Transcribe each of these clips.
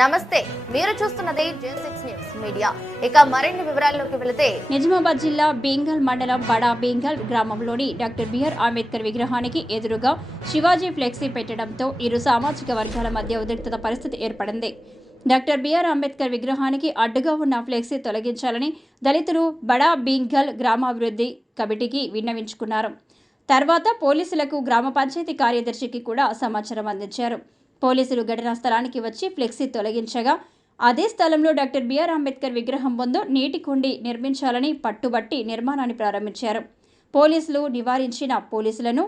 నమస్తే మీరు చూస్తున్నది జే సిక్స్ న్యూస్ మీడియా. ఇక మరిన్ని వివరాల్లోకి వెళితే నిజామాబాద్ జిల్లా బీంగల్ మండలం బడా బీంగల్ గ్రామంలోని డాక్టర్ బిఆర్ అంబేద్కర్ విగ్రహానికి ఎదురుగా శివాజీ ఫ్లెక్సీ పెట్టడంతో ఇరు సామాజిక వర్గాల మధ్య ఉద్రిక్తత పరిస్థితి ఏర్పడింది. డాక్టర్ బిఆర్ అంబేద్కర్ విగ్రహానికి అడ్డుగా ఉన్న ఫ్లెక్సీ తొలగించాలని దళితులు బడా బీంగల్ గ్రామాభివృద్ధి కమిటీకి విన్నవించుకున్నారు. తర్వాత పోలీసులకు గ్రామ పంచాయతీ కార్యదర్శికి కూడా సమాచారం అందించారు. పోలీసులు ఘటనా స్థలానికి వచ్చి ఫ్లెక్సీ తొలగించగా అదే స్థలంలో డాక్టర్ బిఆర్ అంబేద్కర్ విగ్రహం ముందు నీటి కుండి నిర్మించాలని పట్టుబట్టి నిర్మాణాన్ని ప్రారంభించారు. పోలీసులు నివారించిన పోలీసులను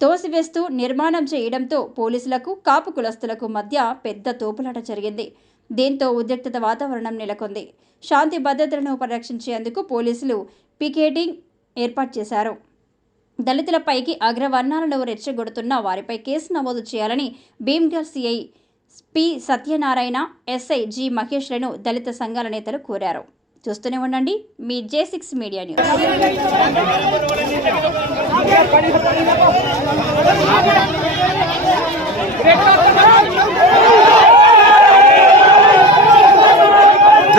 తోసివేస్తూ నిర్మాణం చేయడంతో పోలీసులకు కాపు కులస్తులకు మధ్య పెద్ద తోపులాట జరిగింది. దీంతో ఉద్రిక్తత వాతావరణం నెలకొంది. శాంతి భద్రతలను పరిరక్షించేందుకు పోలీసులు పికెటింగ్ ఏర్పాటు చేశారు. దళితులపైకి అగ్రవర్ణాలను రెచ్చగొడుతున్న వారిపై కేసు నమోదు చేయాలని Bheemgal CI P Satyanarayana SI G మహేష్లను దళిత సంఘాల నేతలు కోరారు. చూస్తూనే ఉండండి మీ జే సిక్స్ మీడియా న్యూస్.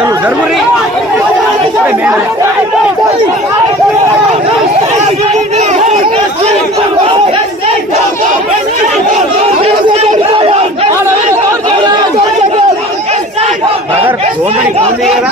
జరుగు జరుగురి బ్రదర్ ఫోన్ పని ఫోన్ చేయరా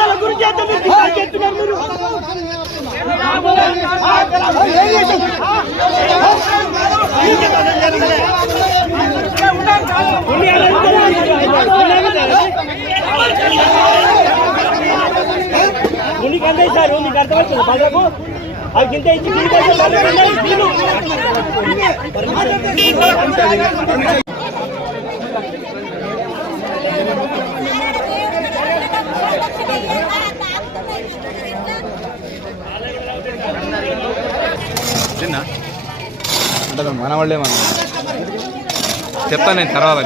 నిర్మించారు కాదు చిన్న ఉంటుంది మన వాళ్ళే మనం. చెప్తాను నేను తర్వాత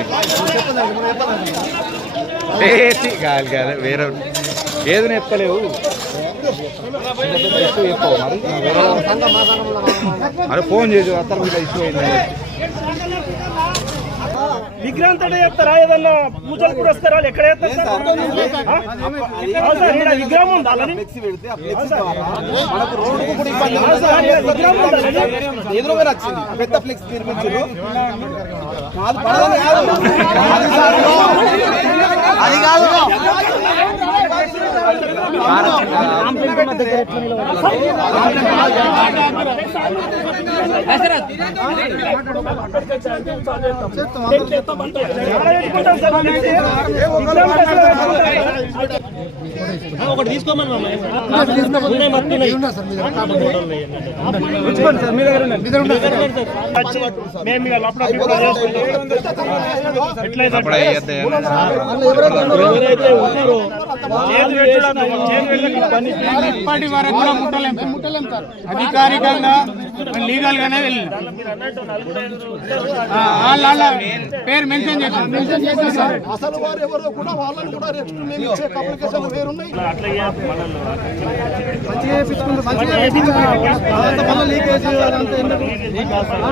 కాదు కాదు వేరే ఏది చెప్పలేవు మరి ఫోన్ చేసి అత్తరు ఇష్యూ అయింది ఉన్నాయి. వచ్చి మేము ఇక లోపల ప్రిపేర్ చేసుకుంటాం. ఎట్లయితే అప్పుడు అయ్యేద్దే ఎవరైతే ఉన్నారో చేతులు చేతులు పెట్టడం పని ఇప్పటి వరకు కూడా ముట్టలేం ముట్టలేం సార్ అధికారికంగా లీగల్ గానే వెళ్ళింది ఆ, వాళ్ళ వాళ్ళ పేరు మెన్షన్ చేశారు. మెన్షన్ చేశారు. సార్ అసలు వారు ఎవరో కూడా వాళ్ళని కూడా నెక్స్ట్ మేము ఇచ్చే అవకాశాలు వేరున్నాయి మంచిగా చేయించుకుంటే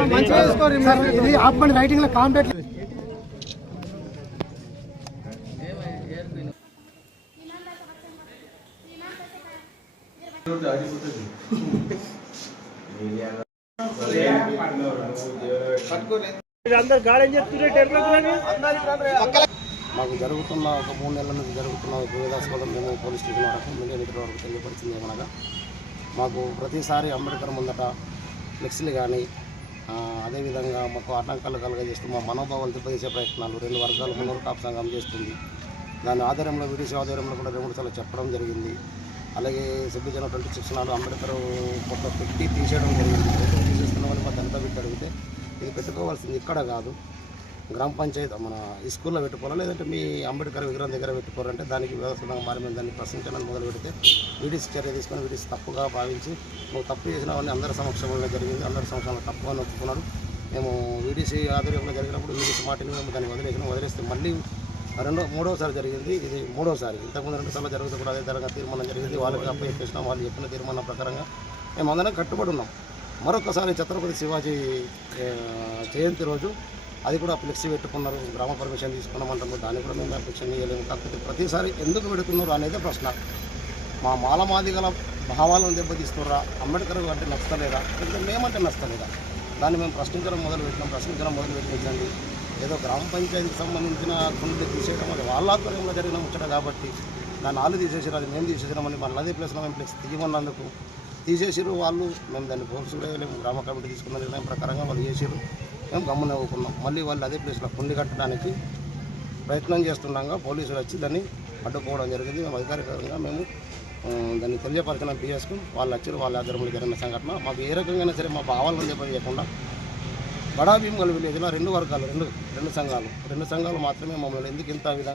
మంచిగా అందరు గాడేం చెప్తున్నారు మాకు జరుగుతున్న ఒక మూడు నెలల నుంచి జరుగుతున్న వివాదాస్పదం మేము పోలీస్ స్టేషన్ వరకు మీడియా మిత్రుల వరకు తెలియపరిచింది ఏమనగా మాకు ప్రతిసారి అంబేద్కర్ ముందట ఫ్లెక్సీలు కానీ అదేవిధంగా మాకు ఆటంకాలు కలగజేస్తూ మా మనోభావాలు దెబ్బతీసే ప్రయత్నాలు రెండు వర్గాలు మున్నూరు కాపు సంఘం చేస్తుంది. దాని ఆధారంలో విడిసి ఆధారంలో కూడా రెండు సార్లు చెప్పడం జరిగింది. అలాగే సిబిజన ట్వంటీ సిక్స్ నాడు అంబేద్కర్ ఒక పెట్టి తీసేయడం జరిగింది. తీసేస్తున్న వాళ్ళు మా దళిత బిడ్డ అడిగితే ఇది పెట్టుకోవాల్సింది ఇక్కడ కాదు. గ్రామ పంచాయతీ మన స్కూల్లో పెట్టుకోవాలా? లేదంటే మీ అంబేద్కర్ విగ్రహం దగ్గర పెట్టుకోవాలంటే దానికి వ్యవస్థంగా మారి మేము దాన్ని ప్రశ్నించడానికి మొదలు పెడితే వీడిసి చర్య తీసుకొని వీడిసి తప్పుగా భావించి నువ్వు తప్పు వాళ్ళని అందరి సమక్షంలో జరిగింది. అందరి సమక్షంలో తప్పుగా ఒప్పుకున్నాడు మేము వీడిసి ఆధ్వర్యంలో జరిగినప్పుడు వీడిసి మాటని మేము దాన్ని వదిలేసినాం. వదిలేస్తే మళ్ళీ రెండో మూడోసారి జరిగింది. ఇది మూడోసారి. ఇంతకుముందు రెండు సార్లు జరుగుతూ కూడా అదే తరగతి తీర్మానం జరిగింది. వాళ్ళకి అప్పు చేసినాం వాళ్ళు చెప్పిన తీర్మానం ప్రకారంగా మేము అందరం కట్టుబడి ఉన్నాం. మరొకసారి ఛత్రపతి శివాజీ జయంతి రోజు అది కూడా ఫ్లెక్సీ పెట్టుకున్నారు గ్రామ పర్మిషన్ తీసుకున్నామంటారు దాన్ని కూడా మేము అప్లికేషన్ చేయలేము. కాకపోతే ప్రతిసారి ఎందుకు పెడుతున్నారు అనేది ప్రశ్న. మా మాలమాదిగల భావాలను దెబ్బతీస్తున్నారా అంబేద్కర్ అంటే నచ్చలేదా? ఇంకా మేమంటే నచ్చలేదా? దాన్ని మేము ప్రశ్నించడం మొదలు పెట్టినాం ప్రశ్నించడం మొదలు పెట్టించండి ఏదో గ్రామ పంచాయతీకి సంబంధించిన కుండ్లు తీసేయడం అది వాళ్ళ ఆధ్వర్యంలో జరిగిన ముచ్చట కాబట్టి దాన్ని వాళ్ళు తీసేసారు అది మేము తీసేసినామని మళ్ళీ అదే ప్లేస్లో మేము ప్లేస్ తీయమన్నందుకు తీసేసారు వాళ్ళు. మేము దాన్ని ఫోర్స్ కూడా వేయలేము గ్రామ కమిటీ తీసుకున్న నిర్ణయం ప్రకారంగా వాళ్ళు చేసారు మేము గమ్మనివ్వకున్నాం మళ్ళీ వాళ్ళు అదే ప్లేస్లో కుండి కట్టడానికి ప్రయత్నం చేస్తుండగా పోలీసులు వచ్చి దాన్ని అడ్డుకోవడం జరిగింది. మేము అధికారికంగా మేము దాన్ని తెలియపరచిన పిఎస్కు వాళ్ళు వచ్చారు వాళ్ళ ఆధ్వర్యంలో జరిగిన సంఘటన. మాకు ఏ రకంగా సరే మా భావాలను దెబ్బతీయకుండా బడా భీమగల్ విలేజ్లో రెండు వర్గాలు రెండు రెండు సంఘాలు రెండు సంఘాలు మాత్రమే మమ్మల్ని ఎందుకు ఇంత విధంగా